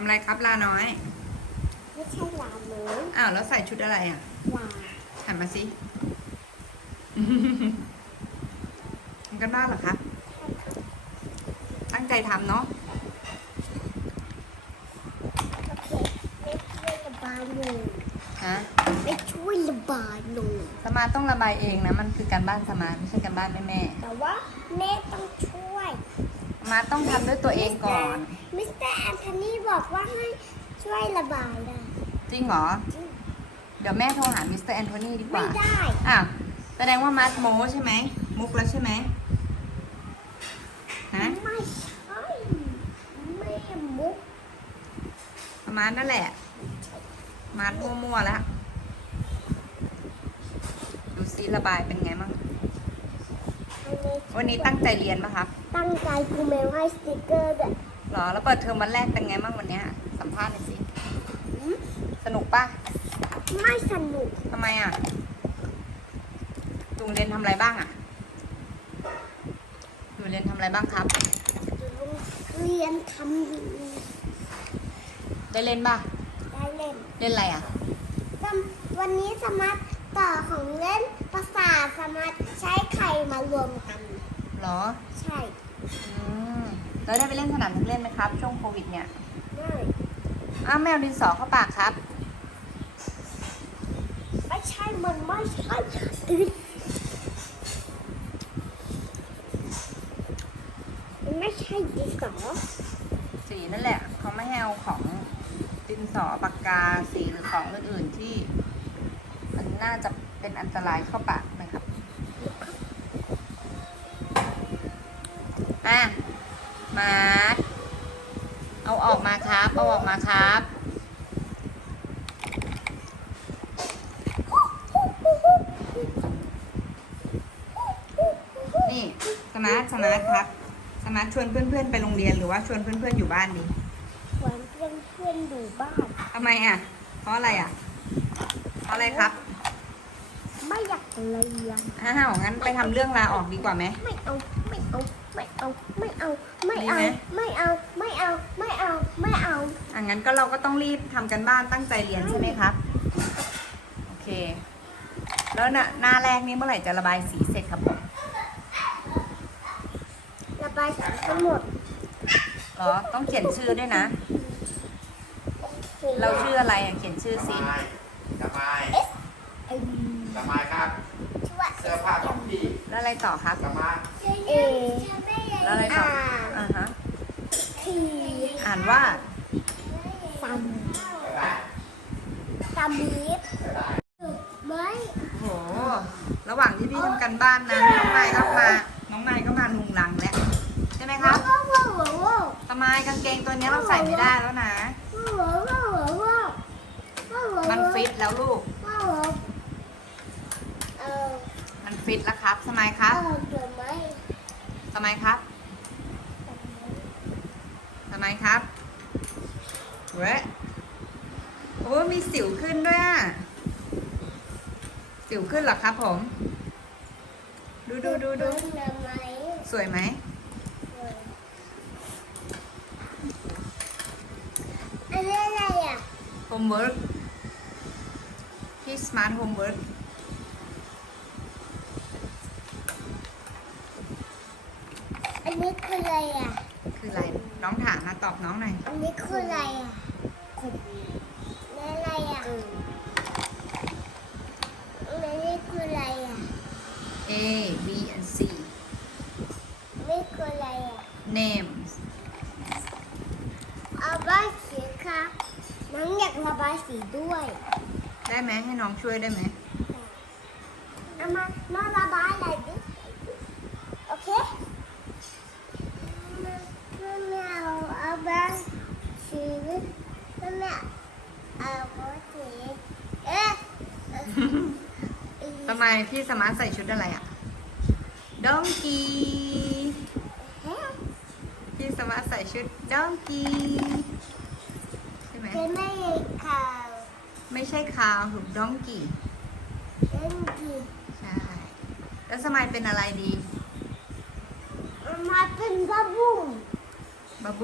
ำอะไรครับลาน้อยไม่ใช่ลาน้อยอ้าวแล้วใส่ชุดอะไรอ่ะลาหันมาสิมันก็น่าหรอคะตั้งใจทำเนาะไม่ช่วยระบายหนูสมาต้องระบายเองนะมันคือการบ้านสมาไม่ใช่การบ้านแม่แต่ว่าแม่ต้องช่วยมาต้องทำด้วยตัวเองก่อน มิสเตอร์แอนโทนีบอกว่าให้ช่วยระบายได้จริงหรอ เดี๋ยวแม่โทรหา มิสเตอร์แอนโทนีดีกว่า ไม่ได้ อ่ะ แสดงว่ามาสโมใช่ไหม มุกแล้วใช่ไหมฮะ ไม่ใช่ไม่มุกประมาณนั่นแหละ มาสมัวมัวแล้ว ดูซิระบายเป็นไงบ้างวันนี้ตั้งใจเรียนไหมคะตั้งใจคุณแม่ให้สติ๊กเกอร์ด้วหรอ แล้วเปิดเทอมวันแรกเป็นไงบ้างวันนี้สัมภาษณ์หน่อยสิ สนุกปะไม่สนุกทำไมอ่ะจุงเรียนทำอะไรบ้างอ่ะอยู่เรียนทำอะไรบ้างครับเรียนทำได้เล่นปะได้เล่น เล่นอะไรอ่ะวันนี้สมัครต่อของเล่นภาษาสามารถใช้ไข่มารวมกัน หรอใช่แล้วได้ไปเล่นสนามเล่นไหมครับ ช่วงโควิด เนี่ยไม่อ้าแมวดินสอเข้าปากครับ ไม่ใช่มันไม่ใช่ไม่ใช่ดินสอสีนั่นแหละเขาไม่ให้เอาของดินสอปากกาสีหรือของอื่นๆที่ มันน่าจะเป็นอันตรายเข้าปากไหมครับอ่ะมาเอาออกมาครับ เอาออกมาครับ นี่สมาร์ทสมาร์ทครับสมาร์ทชวนเพื่อน ๆ ไปโรงเรียนหรือว่าชวนเพื่อน ๆ อยู่บ้านดีชวนเพื่อนๆอยู่บ้านทำไมอ่ะ เพราะอะไรอ่ะเพราะอะไรครับไม่อยากเลยอ่ะอ้าวงั้นไปทำเรื่องลาออกดีกว่าไหม ไม่เอา ไม่เอา ไม่เอา ไม่เอา ไม่เอา ไม่เอา ไม่เอา ไม่เอาไม่เอาอ่ะงั้นก็เราก็ต้องรีบทำกันบ้านตั้งใจเรียนใช่ไหมครับโอเค แล้วน่ะหน้าแรกนี้เมื่อไหร่จะระบายสีเสร็จครับผมระบายสีทั้งหมดอ๋อต้องเขียนชื่อด้วยนะ เราชื่ออะไรอ่ะ เขียนชื่อสิระบายสมาครับ เสื้อผ้าของพี่แล้วอะไรต่อครับสมาเอ แล้วอะไรต่อ อ่าฮะ ที อ่านว่าซามซามีฟไม่โอหระหว่างที่พี่ทำกันบ้านนะน้องนายก็มาน้องนายก็มาลุงลังแล้วใช่ไหมครับสมายกางเกงตัวนี้เราใส่ไม่ได้แล้วนะมันฟิตแล้วลูกิตแล้วครับสมัยครับสมัยครับสมัยครับเว้ยโอ้มีสิวขึ้นด้วยอ่ะสิวขึ้นหรอครับผม ดูดูดูดูสวยไหมอะไรอ่ะ homework ที่ smart homework ันนี้คืออะไรอ่ะ คืออะไรน้องถามนะตอบน้องหน่อยอันนี้คืออะไรอ่ะคืออะไรอ่ะอันนี้คืออะไรอ่ะ A B and C นี่คืออะไรอ่ะ Names ระบายสีค่ะน้องอยากระบายสีด้วยได้ไหมให้น้องช่วยได้ไหมเอามาน้องบายอะไรดิโอเคทำไมพี่สมาร์ทใส่ชุดอะไรอ่ะดองกีพี่สมาร์ทใส่ชุดดองกีใช่ไหมไม่ใช่ขาว ไม่ใช่ขาวหรือดองกีดองกีใช่ แล้วสมัยเป็นอะไรดีมาเป็นกระบุ a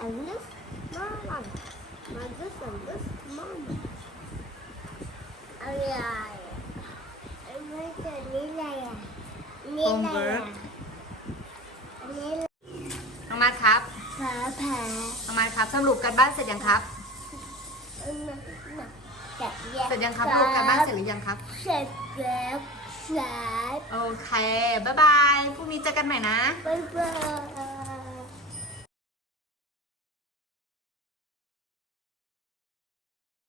and this mama. And this and this mama. And I'm going to Homework. ทำไมครับทำไมครับสรุปกันบ้านเสร็จยังครับเสร็จยังครับสูุกันบ้านเสร็จหรือยังครับเสร็จแล้วสร็จโอเคบ๊ายบายพรุ่งนี้เจอกันใหม่นะบ๊ายบาย